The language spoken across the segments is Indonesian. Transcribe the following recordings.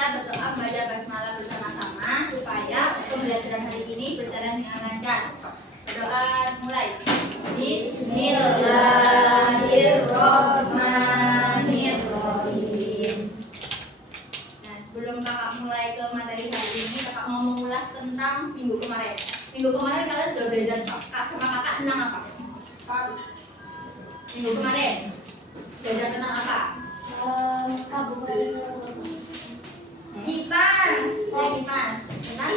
kita berdoa baca basmalah bersama-sama supaya pembelajaran hari ini berjalan dengan lancar. Berdoa mulai. Bismillahirrahmanirrahim. Nah, sebelum kakak mulai ke materi hari ini, kakak mau mengulas tentang minggu kemarin. Minggu kemarin kalian sudah belajar sama kakak tentang apa? Minggu kemarin belajar tentang apa? Kipas. Tentang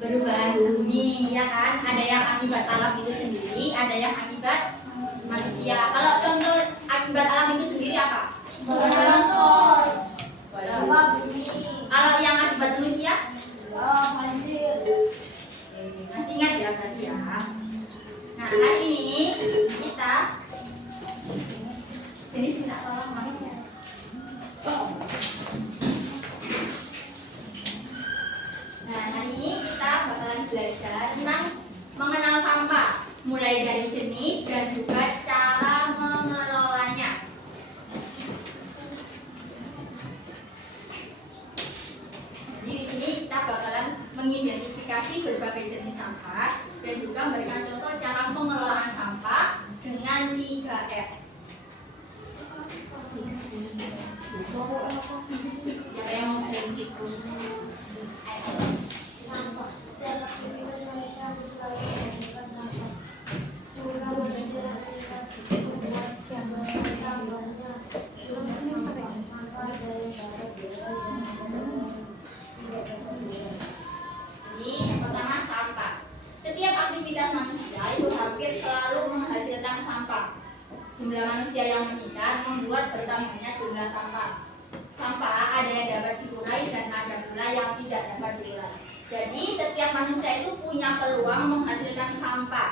perubahan bumi, ya kan? Ada yang akibat alam itu sendiri, ada yang akibat manusia. Kalau contoh akibat alam itu sendiri apa? Kalau yang akibat manusia? Masih ingat ya berarti ya. Nah, hari ini kita jadi minta tolong makanya. Nah, hari ini kita bakalan belajar tentang mengenal sampah, mulai dari jenis dan juga cara mengelolanya. Jadi di sini kita bakalan mengidentifikasi berbagai jenis sampah dan juga memberikan contoh cara pengelolaan sampah dengan 3R. Siapa yang mau pertama, sampah. Setiap aktivitas manusia itu hampir selalu menghasilkan sampah. Jumlah manusia yang meningkat membuat bertambahnya jumlah sampah. Sampah ada yang dapat diurai dan ada pula yang tidak dapat diurai. Jadi setiap manusia itu punya peluang menghasilkan sampah.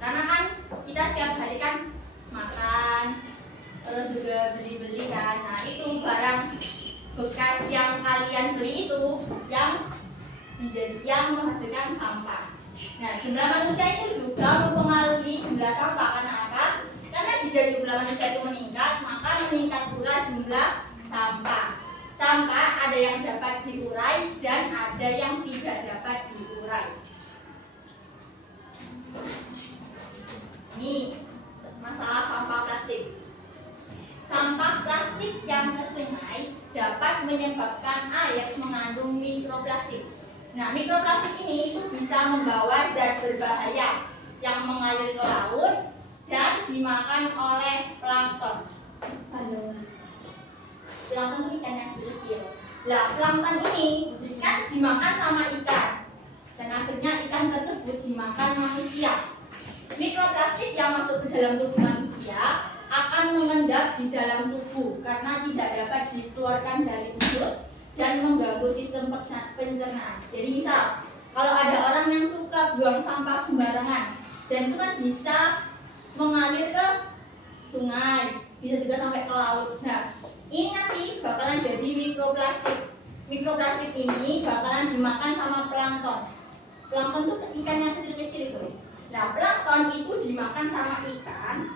Karena kan kita setiap hari kan makan, terus juga beli-beli kan. Nah, itu barang bekas yang kalian beli itu yang menghasilkan sampah. Nah, jumlah manusia itu juga mempengaruhi jumlah sampah. Karena apa? Karena jika jumlah manusia itu meningkat, maka meningkat pula jumlah sampah. Sampah ada yang dapat diurai dan ada yang tidak dapat diurai. Ini masalah sampah plastik. Sampah plastik yang ke sungai dapat menyebabkan air mengandung mikroplastik. Nah, mikroplastik ini itu bisa membawa zat berbahaya yang mengalir ke laut dan dimakan oleh plankton. Plankton itu ikan yang kecil. Nah, plankton ini kan dimakan sama ikan. Dan akhirnya ikan tersebut dimakan manusia. Mikroplastik yang masuk ke dalam tubuh manusia akan mengendap di dalam tubuh karena tidak dapat dikeluarkan dari usus dan mengganggu sistem pencernaan. Jadi misal, kalau ada orang yang suka buang sampah sembarangan, dan itu kan bisa mengalir ke sungai, bisa juga sampai ke laut. Nah, ini nanti bakalan jadi mikroplastik. Mikroplastik ini bakalan dimakan sama plankton. Plankton itu ikan yang kecil-kecil itu. Nah, plankton itu dimakan sama ikan.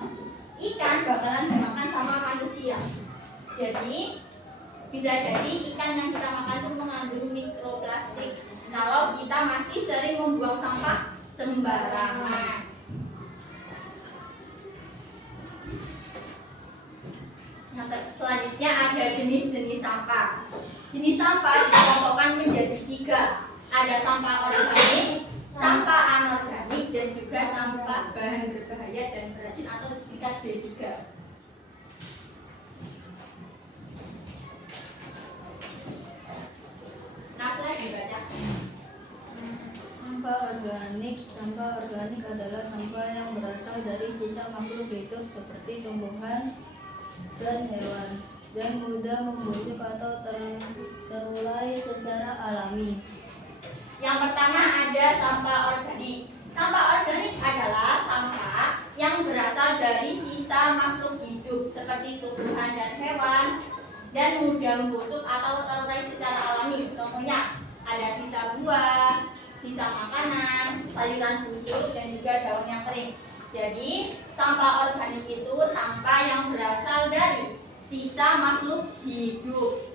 Ikan bakalan dimakan sama manusia. Jadi bisa jadi ikan yang kita makan itu mengandung mikroplastik kalau kita masih sering membuang sampah sembarangan. Nah, selanjutnya ada jenis-jenis sampah. Jenis sampah dikelompokkan menjadi 3. Ada sampah organik, sampah anorganik, dan juga sampah bahan berbahaya dan beracun atau disingkat B3. Nah, dibaca. Sampah organik adalah sampah yang berasal dari sisa makhluk hidup seperti tumbuhan dan hewan dan mudah membusuk atau terurai secara alami. Yang pertama ada sampah organik. Sampah organik adalah sampah yang berasal dari sisa makhluk hidup seperti tumbuhan dan hewan dan mudah membusuk atau terurai secara alami. Contohnya ada sisa buah, sisa makanan, sayuran busuk, dan juga daun yang kering. Jadi sampah organik itu sampah yang berasal dari sisa makhluk hidup.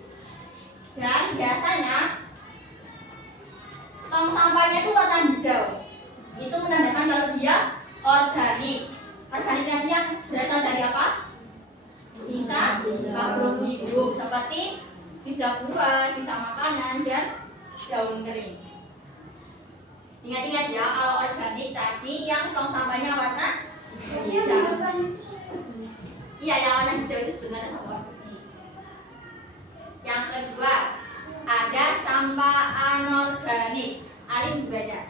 Dan biasanya tong sampahnya itu warna hijau. Itu menandakan kalau dia organik. Organik nanti yang berasal dari apa? Sisa makhluk hidup seperti sisa buah, sisa makanan, dan daun kering. Ingat-ingat ya, kalau organik tadi yang tong sampahnya warna hijau. Iya, yang warna hijau itu sebenarnya sampah organik. Yang kedua, ada sampah anorganik. Alim baca.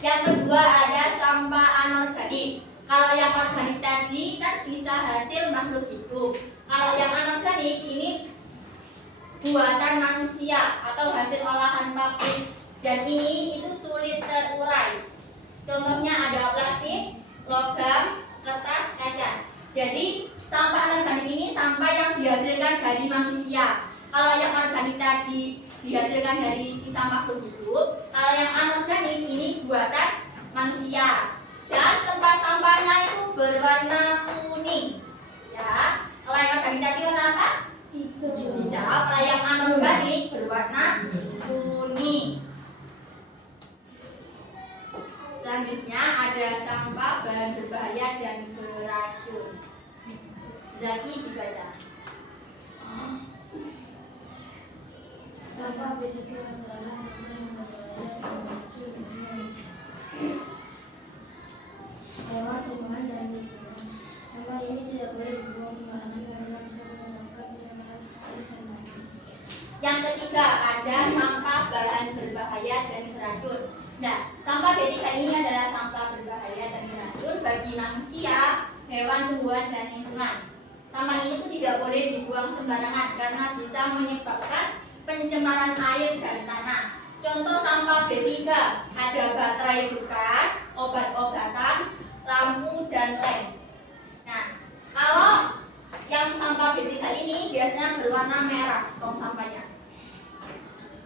Yang kedua ada sampah anorganik. Kalau yang organik tadi kan sisa hasil makhluk hidup. Kalau yang anorganik ini buatan manusia atau hasil olahan pabrik, dan ini itu sulit terurai. Contohnya ada plastik, logam, kertas, kaca. Jadi sampah anorganik ini sampah yang dihasilkan dari manusia. Kalau yang organik tadi dihasilkan dari sisa makhluk hidup. Kalau yang anorganik ini buatan manusia. Dan tempat sampahnya itu berwarna kuning. Ya. Kalau yang organik tadi warna apa? Hijau. Kalau yang anorganik berwarna kuning. Selanjutnya ada sampah bahan berbahaya dan beracun. Zaki dibaca. Sampah B3 adalah sampah yang berbahaya dan beracun bagi manusia, hewan, tumbuhan, dan lingkungan. Sampah ini tidak boleh dibuang sembarangan karena bisa menyebabkan pencemaran air dan mati. Yang ketiga ada sampah bahan berbahaya dan beracun. Nah, sampah B3 ini adalah sampah berbahaya dan beracun bagi manusia, hewan, tumbuhan, dan lingkungan. Sampah ini pun tidak boleh dibuang sembarangan karena bisa menyebabkan pencemaran air dan tanah. Contoh sampah B3 ada baterai bekas, obat-obatan, lampu, dan lem. Nah, kalau yang sampah B3 ini biasanya berwarna merah tong sampahnya.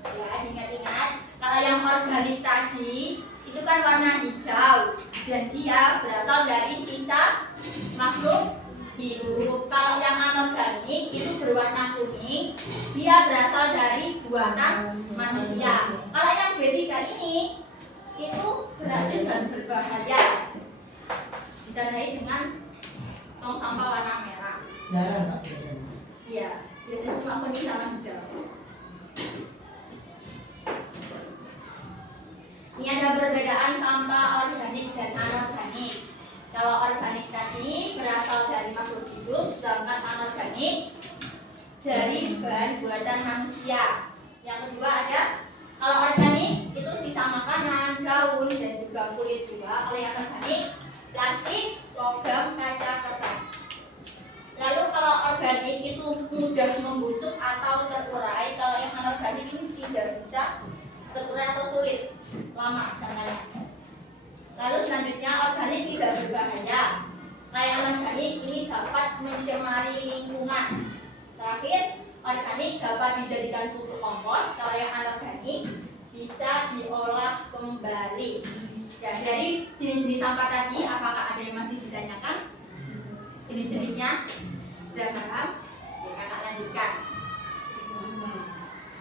Ya, ingat-ingat, kalau yang organik tadi itu kan warna hijau dan dia berasal dari sisa makhluk hidup. Kalau yang anorganik itu berwarna kuning, dia berasal dari buatan manusia. Kalau yang B3 ini itu beracun dan berbahaya. Ditandai dengan tong sampah warna merah. Jarang tak bedanya. Iya, biasanya cuma kuning sama hijau. Ini ada perbedaan sampah organik dan anorganik. Kalau organik tadi berasal dari makhluk hidup, sedangkan anorganik dari bahan buatan manusia. Yang kedua ada, kalau organik itu sisa makanan, daun, dan juga kulit juga. Kalau yang anorganik, plastik, logam, kaca, kertas. Lalu kalau organik itu mudah membusuk atau terurai. Kalau yang anorganik ini tidak bisa terurai atau sulit, lama caranya. Lalu selanjutnya organik tidak berbahaya. Kayak anorganik ini dapat mencemari lingkungan. Terakhir, organik dapat dijadikan pupuk kompos. Kalau yang anorganik bisa diolah kembali. Ya, dari jenis-jenis sampah tadi, apakah ada yang masih ditanyakan? Jenis-jenisnya sudah paham? Ya, kakak lanjutkan.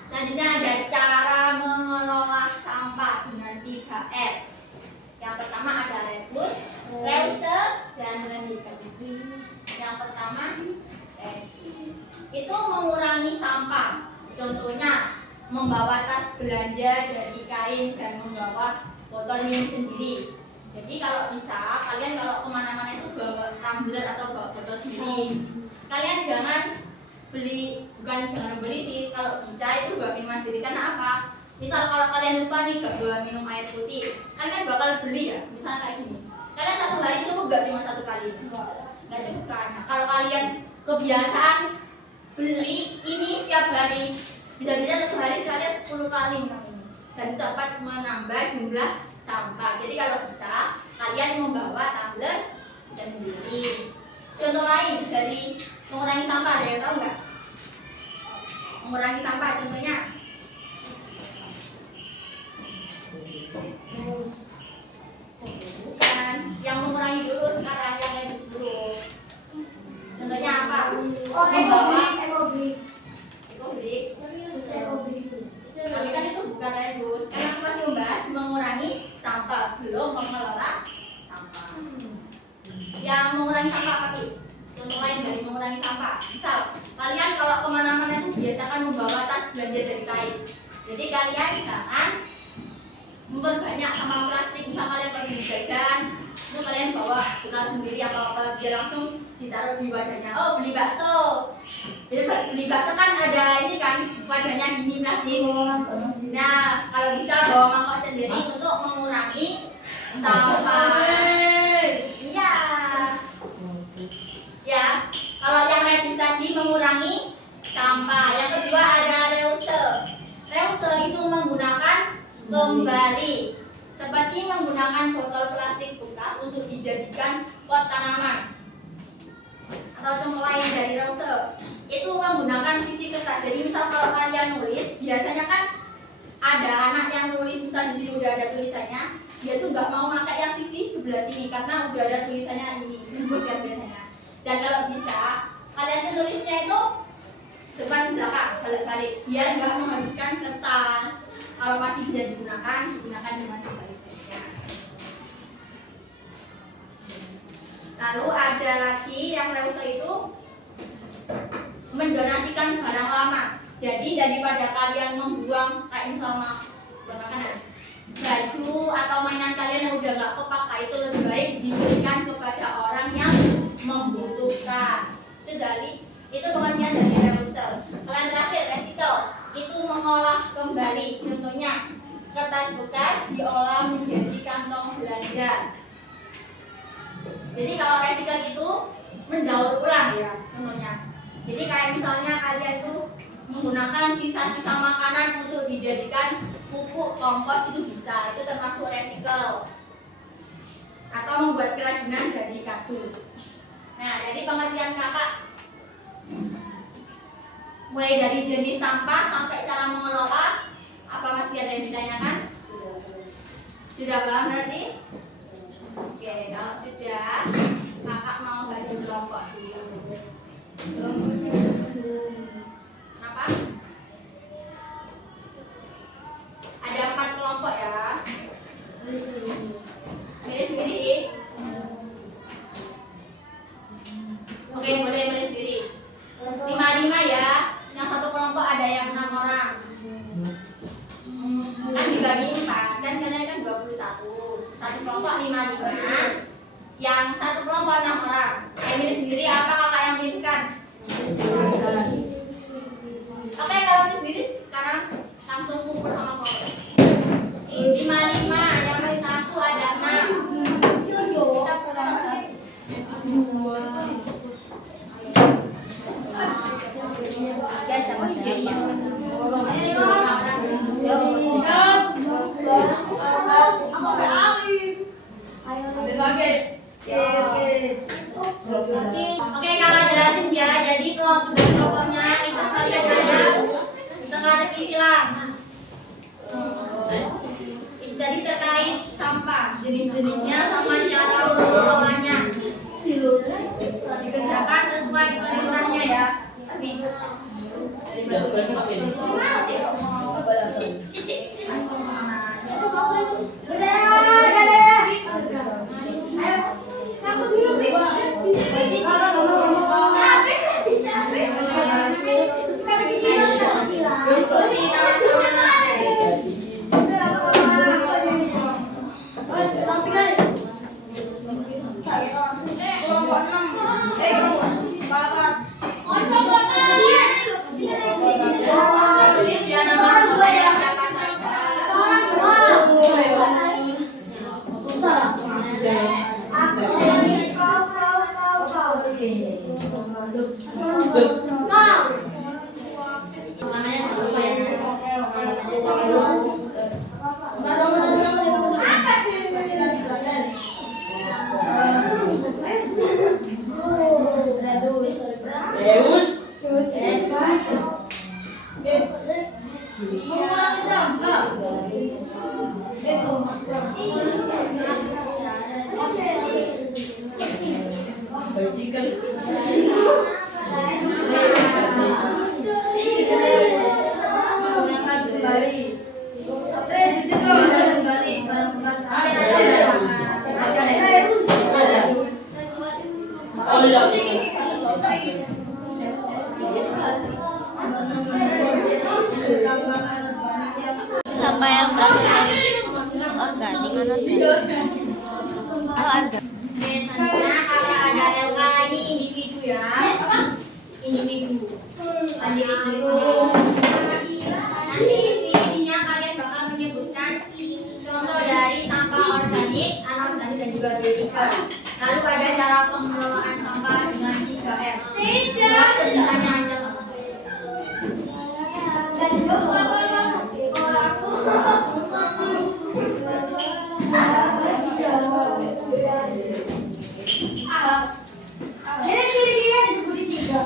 Selanjutnya ada cara mengelola sampah dengan 3R. Yang pertama ada rebus, reuse, dan recycle. Yang pertama itu mengurangi sampah. Contohnya membawa tas belanja dari kain dan membawa botol minum sendiri. Jadi kalau bisa kalian kalau kemana-mana itu bawa tumbler atau bawa botol sendiri. Kalian jangan jangan beli sih, kalau bisa itu bawa minuman sendiri. Karena apa? Misal kalau kalian lupa nih gak bawa minum air putih, kalian bakal beli ya, misalnya kayak gini. Kalian satu hari cukup gak cuma satu kali? Gak cukup kan? Nah, kalau kalian kebiasaan beli ini setiap hari, bisa-bisa satu hari kalian 10 kali minum ini, dan dapat menambah jumlah sampah. Jadi kalau bisa kalian membawa tumbler sendiri. Contoh lain dari mengurangi sampah, ada yang tahu nggak? Mengurangi sampah contohnya Bukan. Yang mengurangi dulu sekarang, yang reduce dulu. Contohnya apa? Oh, Membawa ekobrik. ekobrik. Ekobrik. Tapi kan itu bukan reduce. Karena aku masih membahas mengurangi sampah, belum mengelola sampah. Yang mengurangi sampah apa sih? Contoh lain dari mengurangi sampah. Misal, kalian kalau kemana-mana itu biasakan membawa tas belanja dari kain. Jadi kalian jangan memperbanyak sampah plastik. Misal kalian pergi jajan, itu kalian bawa bekal sendiri atau apa, biar langsung ditaruh di wadahnya. Oh, beli bakso. Jadi beli bakso kan ada ini kan wadahnya gini plastik. Nah, kalau bisa bawa mangkok sendiri untuk mengurangi sampah. Iya. Ya, kalau yang reduce tadi mengurangi sampah. Yang kedua ada reuse. Reuse itu menggunakan kembali. Seperti menggunakan botol plastik bekas untuk dijadikan pot tanaman. Atau contoh lain dari reuse itu menggunakan sisi kertas. Jadi misal kalau kalian nulis, biasanya kan ada anak yang nulis misal di sini udah ada tulisannya, dia tuh nggak mau pakai yang sisi sebelah sini karena udah ada tulisannya ini, tembus ya biasanya. Dan kalau bisa kalian tuh nulisnya itu depan belakang balik-balik, biar nggak menghabiskan kertas. Kalau masih bisa digunakan dengan sebaik-baiknya. Lalu ada lagi yang reuse itu mendonasikan barang lama. Jadi daripada kalian membuang kayak misalnya makanan, baju atau mainan kalian yang udah nggak kepakai, itu lebih baik diberikan kepada orang yang membutuhkan. Itu pengertian dari reuse. Kalian terakhir recycle itu mengolah kembali. Contohnya kertas bekas diolah menjadi kantong belanja. Jadi kalau recycle itu mendaur ulang ya contohnya. Jadi kayak misalnya kalian tuh menggunakan sisa-sisa makanan untuk dijadikan pupuk kompos, itu bisa, itu termasuk recycle. Atau membuat kerajinan dari kardus. Nah, jadi pengertian kakak mulai dari jenis sampah sampai cara mengelola, apa masih ada yang ditanyakan? Sudah paham berarti? Oke, kalau sudah, kakak mau bagi kelompok dulu. Kenapa? Ada 4 kelompok ya. Milih sendiri. Oke, boleh milih sendiri. 5-5 ya. Yang satu kelompok ada yang 6 orang. Kan dibagi 4 dan kalian kan 21. Satu kelompok 5-5. Yang satu kelompok 6 orang. Milih sendiri apa kakak yang pilihkan? Oke, kalau milih sendiri sekarang langsung kumpul sama kelompok. 5-5, yang satu ada 6. Kita pulang. Oke, kakak jelasin ya. Jadi kelompoknya itu kalian ada teka-teki silang. Jadi terkait sampah, jenis-jenisnya sama cara mengelolanya. Dikerjakan sesuai perintahnya ya. Mengurangi sampah. Selanjutnya kalau ada LK ini individu ya. Individu. Mandiri dulu. Nanti di sininya kalian bakal menyebutkan contoh dari sampah organik, anorganik dan juga biologis. Lalu ada cara pengelolaan sampah dengan 3R. Jawab sebisanya aja. Jenis-jenisnya.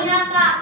Ya Pak?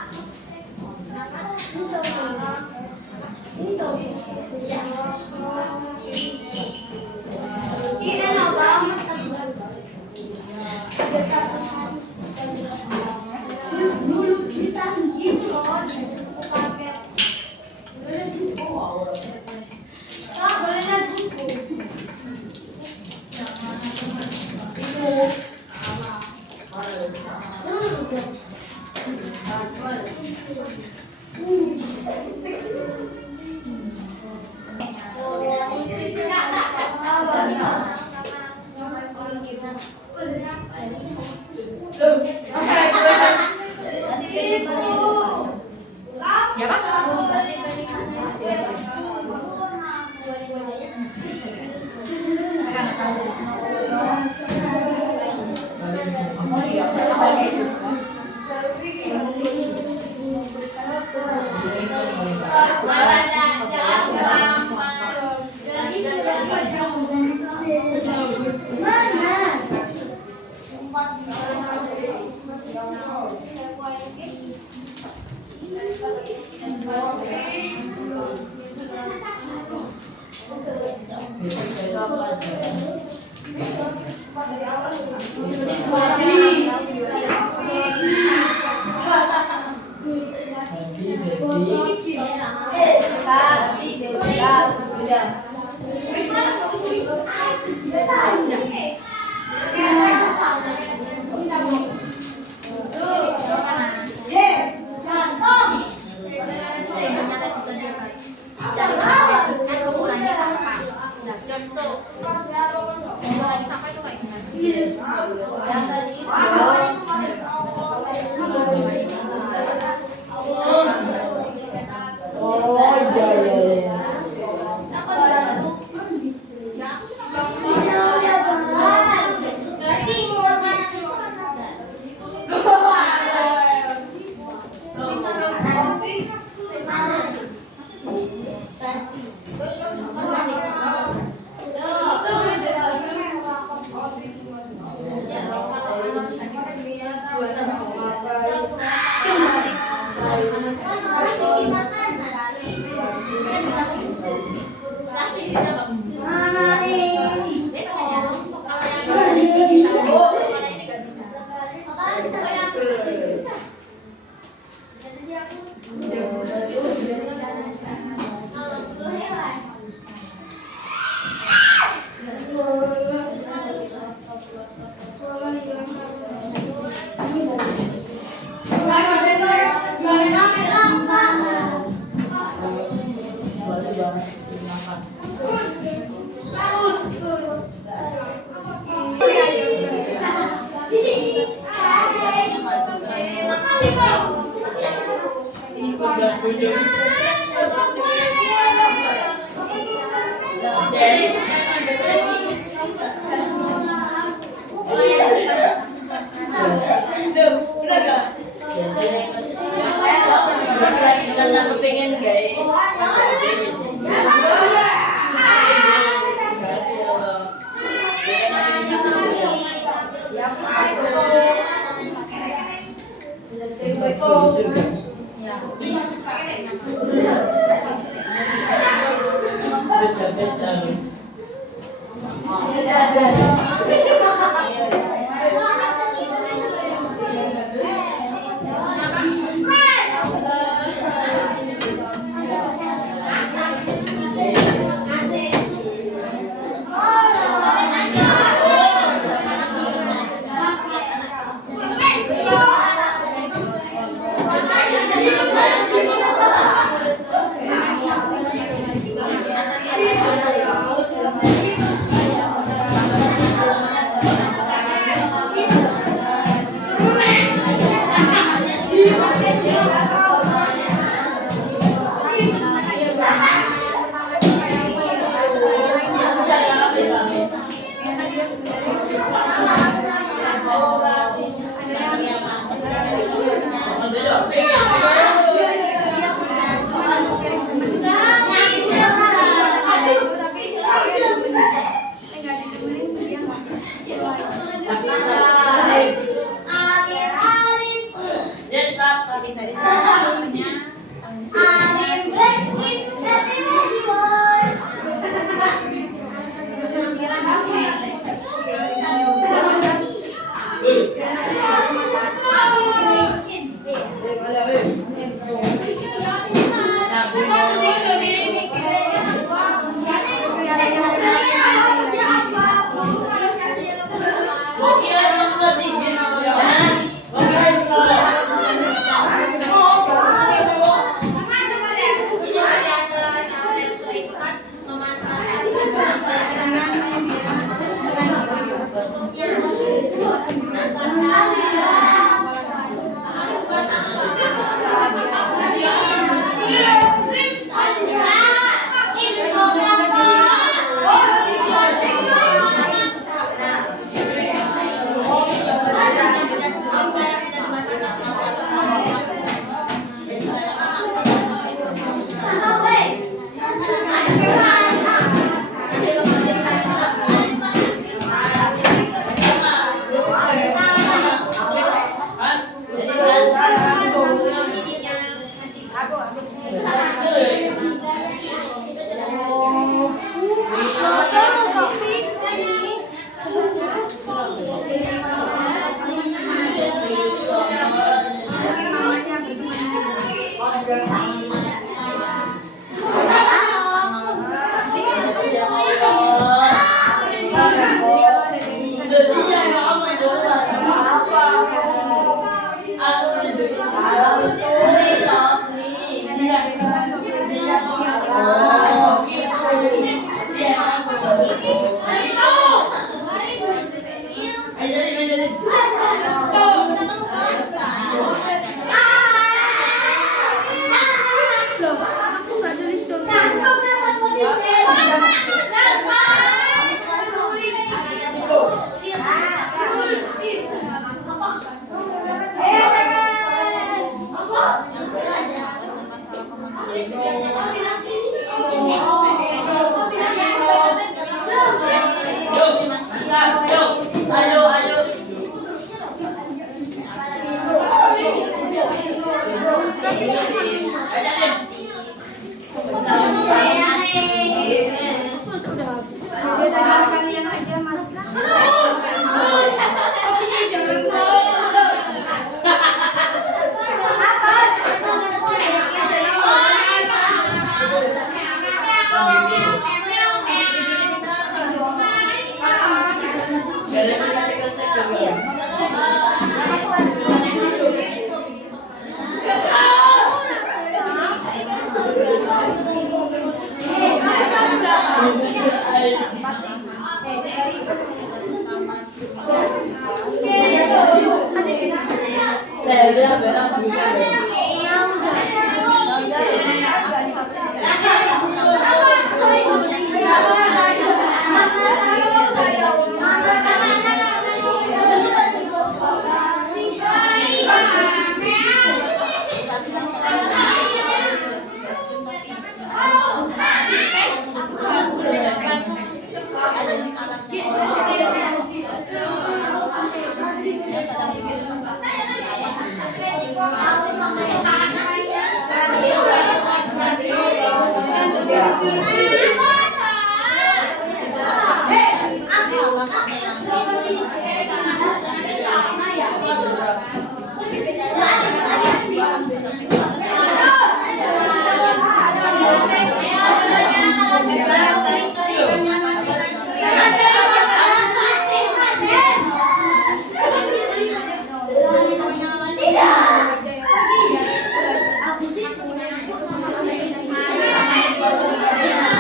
Tidak.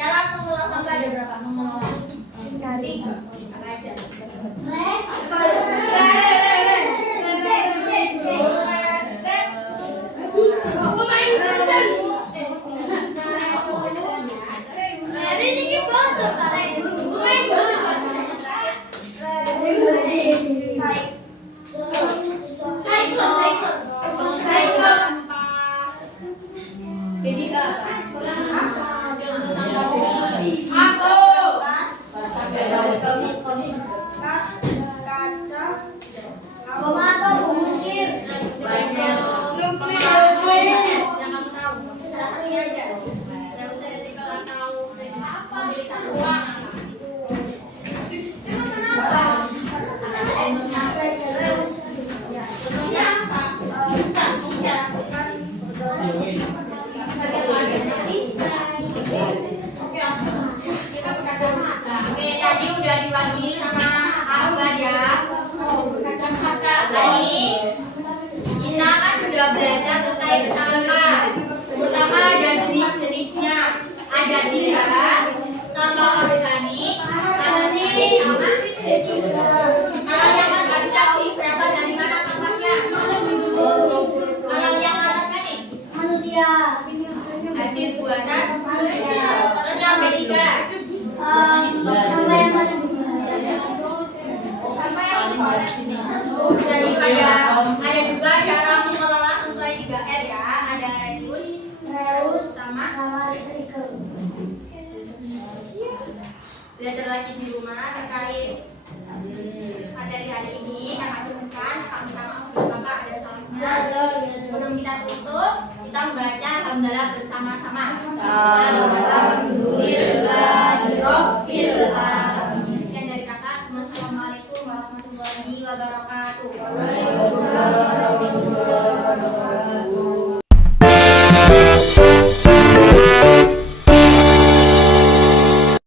Cara mengolah sampah ada berapa? Mengolah apa aja? Jadi Oke, tadi udah diwakili sama Abad ya. Kacamata tadi kita kan sudah belajar terkait sampah. Pertama ada jenis-jenisnya. Ada 3, sampah organik, plastik, sama kalau yang atas tadi berapa dari mana sampahnya? Kalau yang atasnya nih hasil buatan manusia. Terus yang ketiga jadi ada juga cara mengelola sesuai 3R ya. Ada reuse sama belajar lagi di rumah terkait materi hari ini yang aku bukan. Kak minta maaf kalau Bapak ada salahnya. Sebelum kita tutup, kita membaca hamdalah bersama-sama. Alhamdulillahirobbil alamin. Sekian dari Kakak. Assalamualaikum warahmatullahi wabarakatuh. Waalaikumsalam warahmatullahi wabarakatuh.